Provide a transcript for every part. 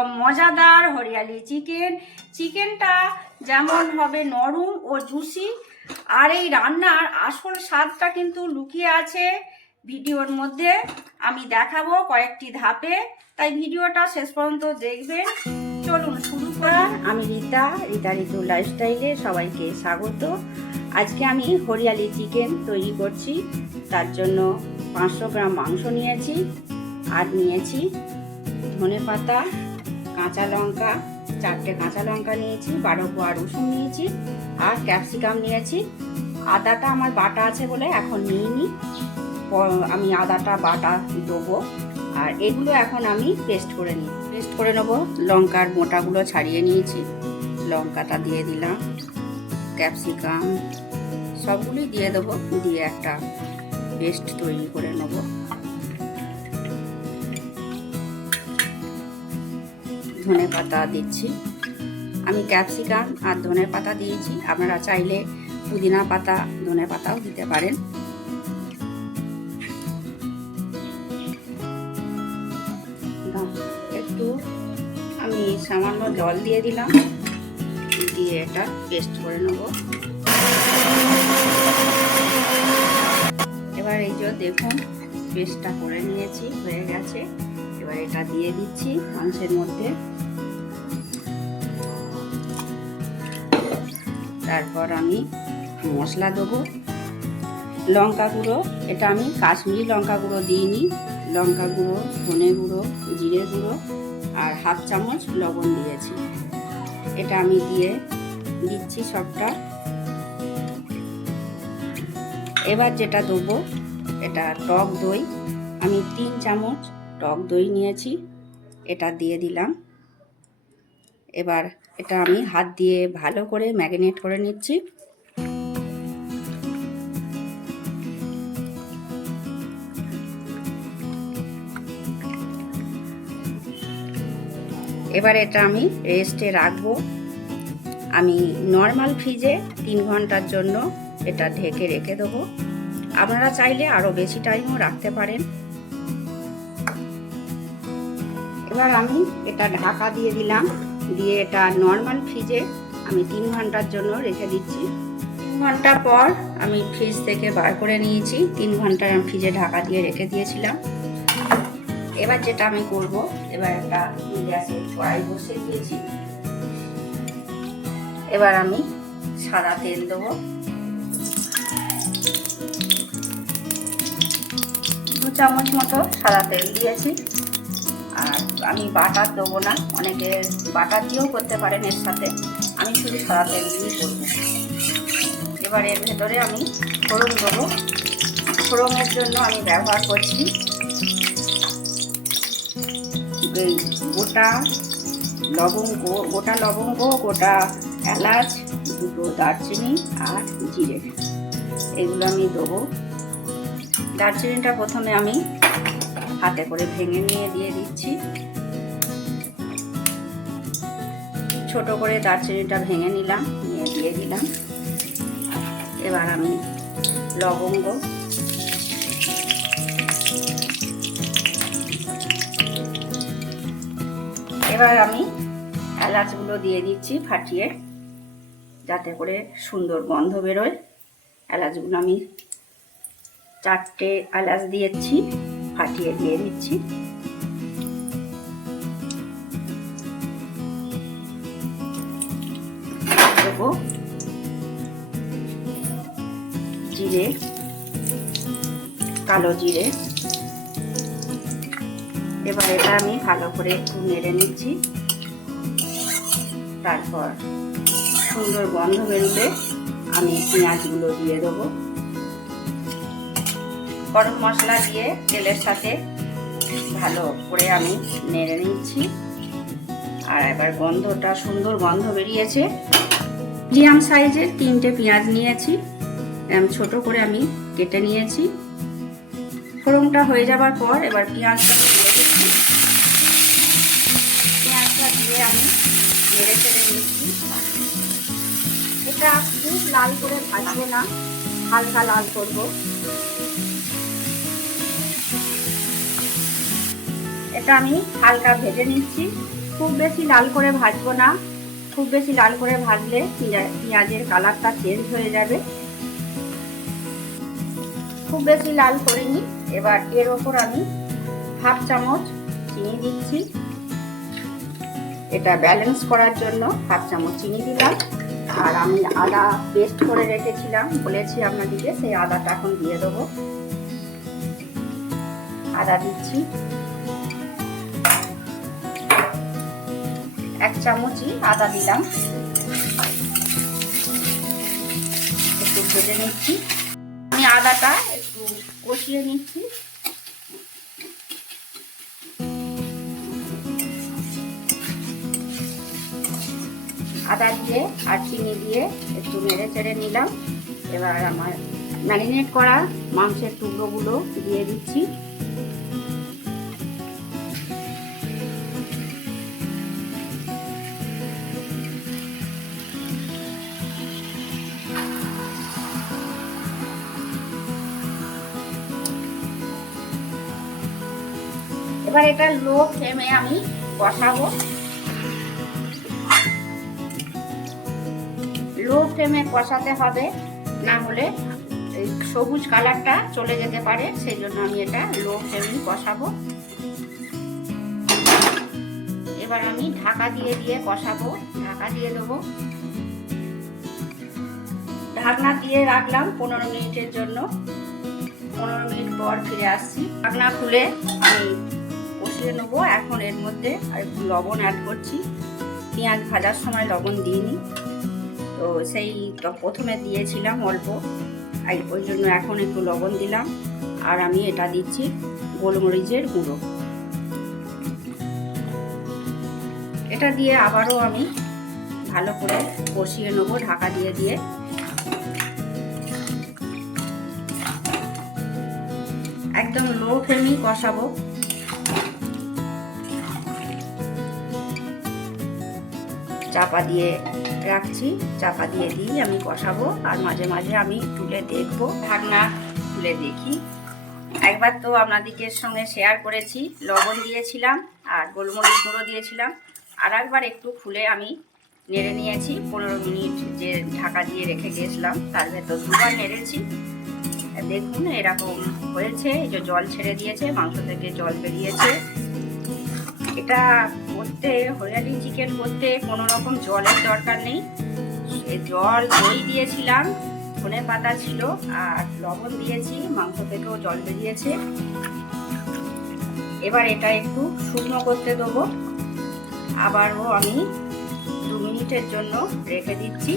একদম মজাদার হরিয়ালি চিকেন। চিকেনটা যেমন হবে নরম ও জুসি, আর এই রান্নার আসল স্বাদটা কিন্তু লুকিয়ে আছে ভিডিওর মধ্যে। আমি দেখাবো কয়েকটি ধাপে, তাই ভিডিওটা শেষ পর্যন্ত দেখবেন। চলুন শুরু করা। আমি রীতা ঋতু লাইফস্টাইলে সবাইকে স্বাগত। আজকে আমি হরিয়ালি চিকেন তৈরি করছি। তার জন্য 500 গ্রাম মাংস নিয়েছি, আর নিয়েছি ধনেপাতা, কাঁচা লঙ্কা, 4টে কাঁচা লঙ্কা নিয়েছি, 12 কোয়া রসুন নিয়েছি, আর ক্যাপসিকাম নিয়েছি। আদাটা আমার বাটা আছে বলে এখন নিইনি, আমি আদাটা বাটা দেবো। আর এগুলো এখন আমি পেস্ট করে নেবো। লঙ্কার মোটাগুলো ছাড়িয়ে নিয়েছি, লঙ্কাটা দিয়ে দিলাম, ক্যাপসিকাম সবগুলোই দিয়ে দেবো, দিয়ে একটা পেস্ট তৈরি করে নেব। ধনে পাতা দিচ্ছি, আমি ক্যাপসিকাম আর ধনে পাতা দিয়েছি, আপনারা চাইলে পুদিনা পাতা ধনে পাতাও দিতে পারেন। একটু আমি সামান্য জল দিয়ে দিলাম, দিয়ে এটা পেস্ট করে নেব। এবার এই যে দেখুন পেস্টটা করে নিয়েছি, হয়ে গেছে। এবার এটা দিয়ে দিচ্ছি মাংসের মধ্যে। তারপর আমি মশলা দেবো। লঙ্কা গুঁড়ো, এটা আমি কাশ্মীরি লঙ্কা গুঁড়ো দিইনি। লঙ্কা গুঁড়ো, ধনে গুঁড়ো, জিরে গুঁড়ো আর 1/2 চামচ লবণ দিয়েছি। এটা আমি দিয়ে দিচ্ছি সবটা। এবার যেটা দেবো, এটা টক দই, আমি 3 চামচ টক দই নিয়েছি, এটা দিয়ে দিলাম। এবার এটা আমি হাত দিয়ে ভালো করে ম্যারিনেট করে নিচ্ছি। এবার এটা আমি রেস্টে রাখবো। আমি নর্মাল ফ্রিজে 3 ঘন্টার জন্য এটা ঢেকে রেখে দেবো। আপনারা চাইলে আরও বেশি টাইমও রাখতে পারেন। এবার আমি এটা ঢাকা দিয়ে দিলাম, দিয়ে এটা নর্মাল ফ্রিজে আমি 3 ঘন্টার জন্য রেখে দিচ্ছি। 3 ঘন্টা পর আমি ফ্রিজ থেকে বার করে নিয়েছি। 3 ঘন্টা আমি ফ্রিজে ঢাকা দিয়ে রেখে দিয়েছিলাম। এবার যেটা আমি করব, এবার একটা গ্যাসে কড়াই বসিয়ে দিয়েছি। এবার আমি সাদা তেল দেবো, 2 চামচ মতো সাদা তেল দিয়েছি। আর আমি বাটার দেবো না, অনেকে বাটার দিয়েও করতে পারেন এর সাথে, আমি শুধু সাদা তেল দিয়েই করবো। এবার এর ভেতরে আমি ফোড়ন দেবো। ফোড়নের জন্য আমি ব্যবহার করছি এই গোটা লবঙ্গ, গোটা এলাচ, 2টো দারচিনি আর জিরে, এগুলো আমি দেবো। দারচিনিটা প্রথমে আমি হাতে করে ভেঙে নিয়ে দিয়ে দিচ্ছি। ছোট করে দারচিনিটা ভেঙে নিলাম, নিয়ে দিয়ে দিলাম। এবার আমি লবঙ্গ, এবার আমি এলাচগুলো দিয়ে দিচ্ছি ফাটিয়ে, যাতে করে সুন্দর গন্ধ বেরোয়। এলাচগুলো আমি 4টে এলাচ দিয়েছি, ফাটিয়ে দিয়ে দিচ্ছি। দেবো জিরে, কালো জিরে। এবার এটা আমি ভালো করে একটু নেড়ে নিচ্ছি। তারপর সুন্দর গন্ধ বেরোলে আমি পেঁয়াজগুলো দিয়ে দেবো। গরম মশলা দিয়ে তেলের সাথে ভালো করে আমি নেড়ে নিচ্ছি। আর এবার গন্ধটা, সুন্দর গন্ধ বেরিয়েছে। মিডিয়াম সাইজের 3টে পেঁয়াজ নিয়েছি, ছোট করে আমি কেটে নিয়েছি। ফোড়নটা হয়ে যাবার পর এবার পেঁয়াজটা দিয়ে দিচ্ছি। পেঁয়াজটা দিয়ে আমি নেড়ে চেড়ে নিচ্ছি। এটা খুব লাল করে ভাজবো না, হালকা লাল করব। এটা আমি হালকা ভেজে নিচ্ছি। খুব বেশি লাল করে ভাজবো না, খুব বেশি লাল করে ভাজলে পেঁয়াজের কালারটা চেঞ্জ হয়ে যাবে। খুব বেশি লাল করিনি। এবার এর ওপর আমি হাফ চামচ চিনি দিচ্ছি, এটা ব্যালেন্স করার জন্য হাফ চামচ চিনি দিলাম। আর আমি আদা পেস্ট করে রেখেছিলাম, বলেছি আপনাদেরকে, সেই আদাটা এখন দিয়ে দেবো। আদা দিচ্ছি, 1 চামচই আদা দিলাম। একটু ভেজে নিচ্ছি, আমি আদাটা একটু কষিয়ে নিচ্ছি। আদা দিয়ে আর চিনি দিয়ে একটু নেড়ে চেড়ে নিলাম। এবার আমার ম্যারিনেট করা মাংসের টুকরোগুলো দিয়ে দিচ্ছি। এবার এটা লো ফ্লেমে আমি কষাবো। লো ফ্লেমে কষাতে হবে, না হলে এই সবুজ কালারটা চলে যেতে পারে, সেই জন্য আমি এটা লো ফ্লেমে কষাবো। এবার আমি ঢাকা দিয়ে দিয়ে কষাবো, ঢাকা দিয়ে দেবো। ঢাকনা দিয়ে রাখলাম 15 মিনিটের জন্য। 15 মিনিট পর ফিরে আসছি। ঢাকনা খুলে আমি কষিয়ে নেবো। এখন এর মধ্যে আর একটু লবণ অ্যাড করছি। পেঁয়াজ ভাজার সময় লবণ দিইনি, তো সেই প্রথমে দিয়েছিলাম অল্প, ওই জন্য এখন একটু লবণ দিলাম। আর আমি এটা দিচ্ছি গোলমরিচের গুঁড়ো। এটা দিয়ে আবারও আমি ভালো করে কষিয়ে নেবো ঢাকা দিয়ে দিয়ে। একদম লো ফ্লেমেই কষাবো। চাপা দিয়ে রাখছি, চাপা দিয়ে দিই আমি কষাবো। আর মাঝে মাঝে আমি তুলে দেখবো, ঢাকনা তুলে দেখি। একবার তো আপনাদেরকে সঙ্গে শেয়ার করেছি, লবণ দিয়েছিলাম আর গোলমরিচ গুঁড়ো দিয়েছিলাম। আর একবার একটু খুলে আমি নেড়ে নিয়েছি। 15 মিনিট যে ঢাকা দিয়ে রেখে গিয়েছিলাম তার ভেতর দুবার নেড়েছি। দেখুন এরকম হয়েছে, এই যে জল ছেড়ে দিয়েছে, মাংস থেকে জল বেরিয়েছে। এটা করতে, হরিয়ালি চিকেন করতে কোনো রকম জলের দরকার নেই। জল দই দিয়েছিলাম, ধনে পাতা ছিল আর লবণ দিয়েছি, মাংস থেকেও জল বেরিয়েছে। এবার এটা একটু শুকনো করতে দেবো। আবারও আমি 2 মিনিটের জন্য রেখে দিচ্ছি,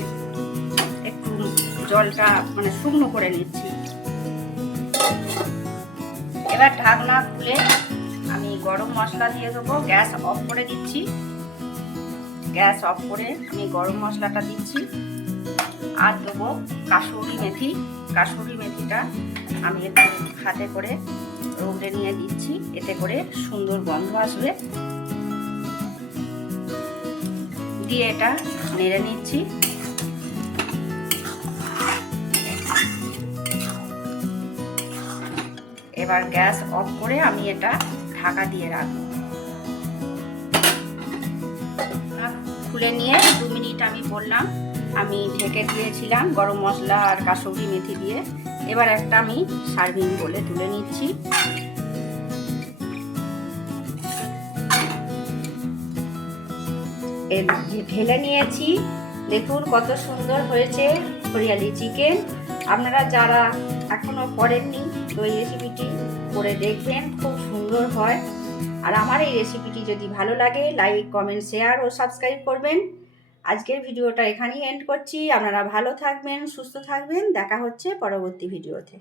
একটু জলটা মানে শুকনো করে নিচ্ছি। এবার ঢাকনা খুলে আমি গরম মশলা দিয়ে দেবো। গ্যাস অফ করে দিচ্ছি। গ্যাস অফ করে আমি গরম মশলাটা দিচ্ছি। আর দেবো কাসুরি মেথি। কাসুরি মেথিটা আমি একটু হাতে করে রোদে নিয়ে দিচ্ছি, এতে করে সুন্দর গন্ধ আসবে। দিয়ে এটা নেড়ে নিচ্ছি। এবার গ্যাস অফ করে আমি এটা ঢাকা দিয়ে রাখবো। খুলে নিয়ে 2 মিনিট আমি বললাম আমি ঢেকে দিয়েছিলাম গরম মশলা আর কাসুরি মেথি দিয়ে। এবার একটা আমি সার্ভিং বলে তুলে নিচ্ছি। ঢেলে নিয়েছি। দেখুন কত সুন্দর হয়েছে হরিয়ালি চিকেন। আপনারা যারা এখনো করেননি তো এই রেসিপিটি করে দেখবেন, খুব সুন্দর হয়। আর আমার এই রেসিপিটি যদি ভালো লাগে লাইক, কমেন্ট, শেয়ার ও সাবস্ক্রাইব করবেন। আজকের ভিডিওটা এখানেই এন্ড করছি। আপনারা ভালো থাকবেন, সুস্থ থাকবেন। দেখা হচ্ছে পরবর্তী ভিডিওতে।